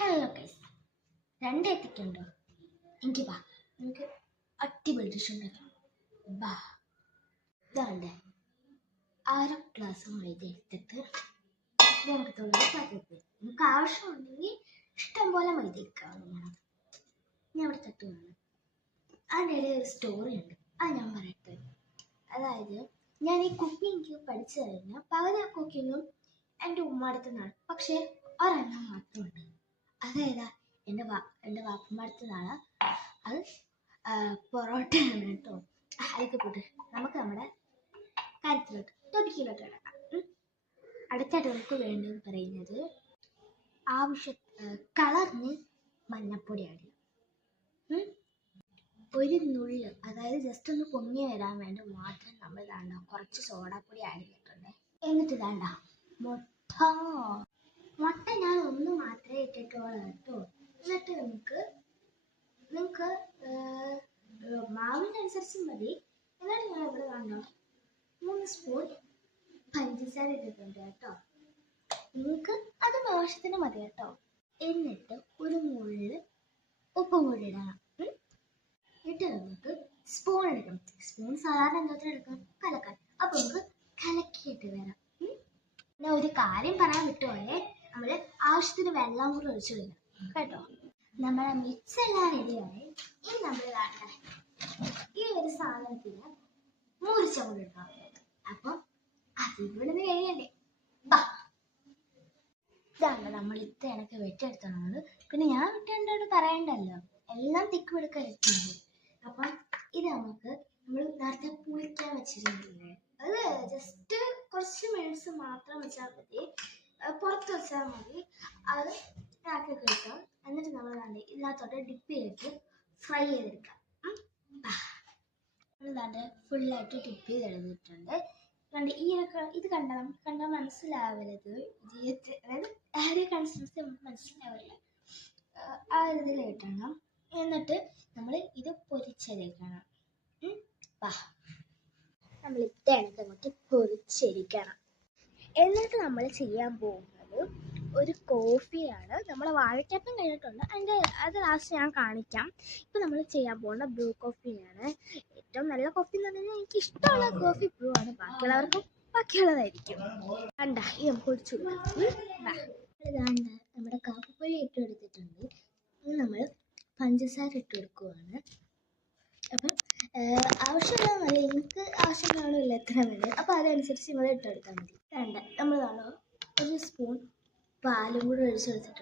Hello guys, രണ്ടേത്തിക്കുണ്ടോ? എനിക്ക് ബാ, നമുക്ക് അടിപൊളി ഡിഷ് ഉണ്ടാക്കാം. ബാ, ഇതാണ്ടേ 1/2 ഗ്ലാസ് മൈദ എടുത്തിട്ട് നമുക്ക് പാത്രത്തിൽ നമുക്ക് ആവശ്യമുണ്ടെങ്കിൽ ഇഷ്ടംപോലെ മൈദ എടുക്കാവുന്നതാണ്. ഞാൻ അവിടെ തട്ട് വേണം. അതിൻ്റെ ഇടയിൽ ഒരു സ്റ്റോറി ഉണ്ട്, അത് ഞാൻ പറയട്ടെ. അതായത് ഞാൻ ഈ കുക്കിംഗ് പഠിച്ചു കഴിഞ്ഞാൽ പകുതി കുക്കിങ്ങും എൻ്റെ ഉമ്മ അടുത്തുനിന്നാണ്, പക്ഷേ ഒരെണ്ണം മാത്രമുണ്ട്. അതായത് എൻ്റെ വാപ്പമ്മ അടുത്തുനിന്നാണ്. അത് പൊറോട്ടയാണ് കേട്ടോ. അതൊക്കെ പോട്ട് നമുക്ക് നമ്മുടെ ടോപ്പിക്കിലോട്ട് കിടക്കാം. അടുത്തായിട്ട് നമുക്ക് വേണ്ടതെന്ന് പറയുന്നത് കളറിന് മഞ്ഞപ്പൊടി ആഡ് ചെയ്യും. ഒരു നുള്ള്, അതായത് ജസ്റ്റ് ഒന്ന് പൊങ്ങി വരാൻ വേണ്ടി മാത്രം നമ്മൾ ഇതാണ്ട കുറച്ച് സോഡാപ്പൊടി ആഡ് ചെയ്തിട്ടുണ്ട്. എന്നിട്ട് ഇതാണ്ട മുട്ട ഞാൻ ഒന്ന് മാത്രമേ ഇട്ടിട്ടുള്ളൂ കേട്ടോ. എന്നിട്ട് നിങ്ങൾക്ക് മാവിനനുസരിച്ച് മതി. എന്നിട്ട് ഞാൻ ഇവിടെ കണ്ടോ 3 സ്പൂൺ പഞ്ചസാര ഇട്ടിട്ടുണ്ട് കേട്ടോ. നിങ്ങൾക്ക് അത് ആവശ്യത്തിന് മതി കേട്ടോ. എന്നിട്ട് ഒരു നുള്ള് ഉപ്പും കൂടി ഇടണം. എന്നിട്ട് നമുക്ക് സ്പൂൺ എടുക്കണം. സ്പൂൺ സാധാരണ എന്തോത്തിന് എടുക്കണം? കലക്കാൻ. അപ്പൊ നമുക്ക് കലക്കിയിട്ട് വരാം. പിന്നെ ഒരു കാര്യം പറയാൻ വിട്ടുപോയേ, നമ്മൾ ആവശ്യത്തിന് വെള്ളം കൂടി ഒഴിച്ചു വരണം കേട്ടോ. നമ്മളെ മിക്സ് എല്ലാം റെഡിയായി. ഇനി നമ്മൾ ഈ ഒരു സാധനത്തിന് മുറിച്ച കൂടി എടുക്കണം. അപ്പം അതിവിടെ നിന്ന് കഴിയണ്ടേ? ഇതാണ് നമ്മൾ ഇത്രയൊക്കെ വെട്ടിയെടുത്തത്. പിന്നെ ഞാൻ വെട്ടേണ്ടോട് പറയണ്ടല്ലോ, എല്ലാം തിക്ക് വെടുക്കാൻ വെക്കുന്നത്. അപ്പം ഇത് നമുക്ക് നമ്മൾ നേരത്തെ പുളിക്കാൻ വെച്ചിട്ടുണ്ടല്ലേ, അത് ജസ്റ്റ് കുറച്ച് മിനിറ്റ്സ് മാത്രം വെച്ചാൽ മതി, പുറത്ത് വെച്ചാൽ മതി. അത് ആക്കി കിട്ടും. എന്നിട്ട് നമ്മൾ ഇതിനകത്തോട്ട് ഡിപ്പ് ചെയ്തിട്ട് ഫ്രൈ ചെയ്തെടുക്കാം. ഇതാണ്ട് ഫുള്ളായിട്ട് ഡിപ്പ് ചെയ്തെടുത്തിട്ടുണ്ട്. ഇത് കണ്ടാൽ മനസ്സിലാവരുത്, അതായത് ആ ഒരു കൺസിസ്റ്റൻസി നമുക്ക് മനസ്സിലാവില്ല. ആ ഇതിൽ കിട്ടണം. എന്നിട്ട് നമ്മൾ ഇത് പൊരിച്ചെടുക്കണം. നമ്മൾ ഇട്ടേണക്ക് അങ്ങോട്ട് പൊരിച്ചെടുക്കണം. എന്നിട്ട് നമ്മൾ ചെയ്യാൻ പോകുന്നത് ഒരു കോഫിയാണ്. നമ്മൾ വാഴക്കപ്പം കഴിഞ്ഞിട്ടുണ്ട്, അത് ലാസ്റ്റ് ഞാൻ കാണിക്കാം. ഇപ്പം നമ്മൾ ചെയ്യാൻ പോകുന്ന ബ്രൂ കോഫിയാണ്. ഏറ്റവും നല്ല കോഫി എന്ന് പറഞ്ഞാൽ എനിക്ക് ഇഷ്ടമുള്ള കോഫി ബ്രൂ ആണ്. ബാക്കിയുള്ളവർക്കും ബാക്കിയുള്ളതായിരിക്കും. കണ്ട ഇത് നമുക്ക് ഒഴിച്ചു കൊടുക്കാം. ഇതാണ്ട് നമ്മുടെ കാപ്പിപ്പൊടി ഇട്ട് എടുത്തിട്ടുണ്ട്. ഇത് നമ്മൾ പഞ്ചസാര ഇട്ട് കൊടുക്കുവാണ്. അപ്പം ആവശ്യമുള്ള മതി, എനിക്ക് ആവശ്യം കാണില്ല എത്ര മതി, അപ്പം അതനുസരിച്ച് നിങ്ങൾ ഇട്ടെടുത്താൽ മതി. വേണ്ട നമ്മൾ കാണോ 1 സ്പൂൺ പാലും കൂടി ഒഴിച്ചെടുത്തിട്ടുണ്ട്.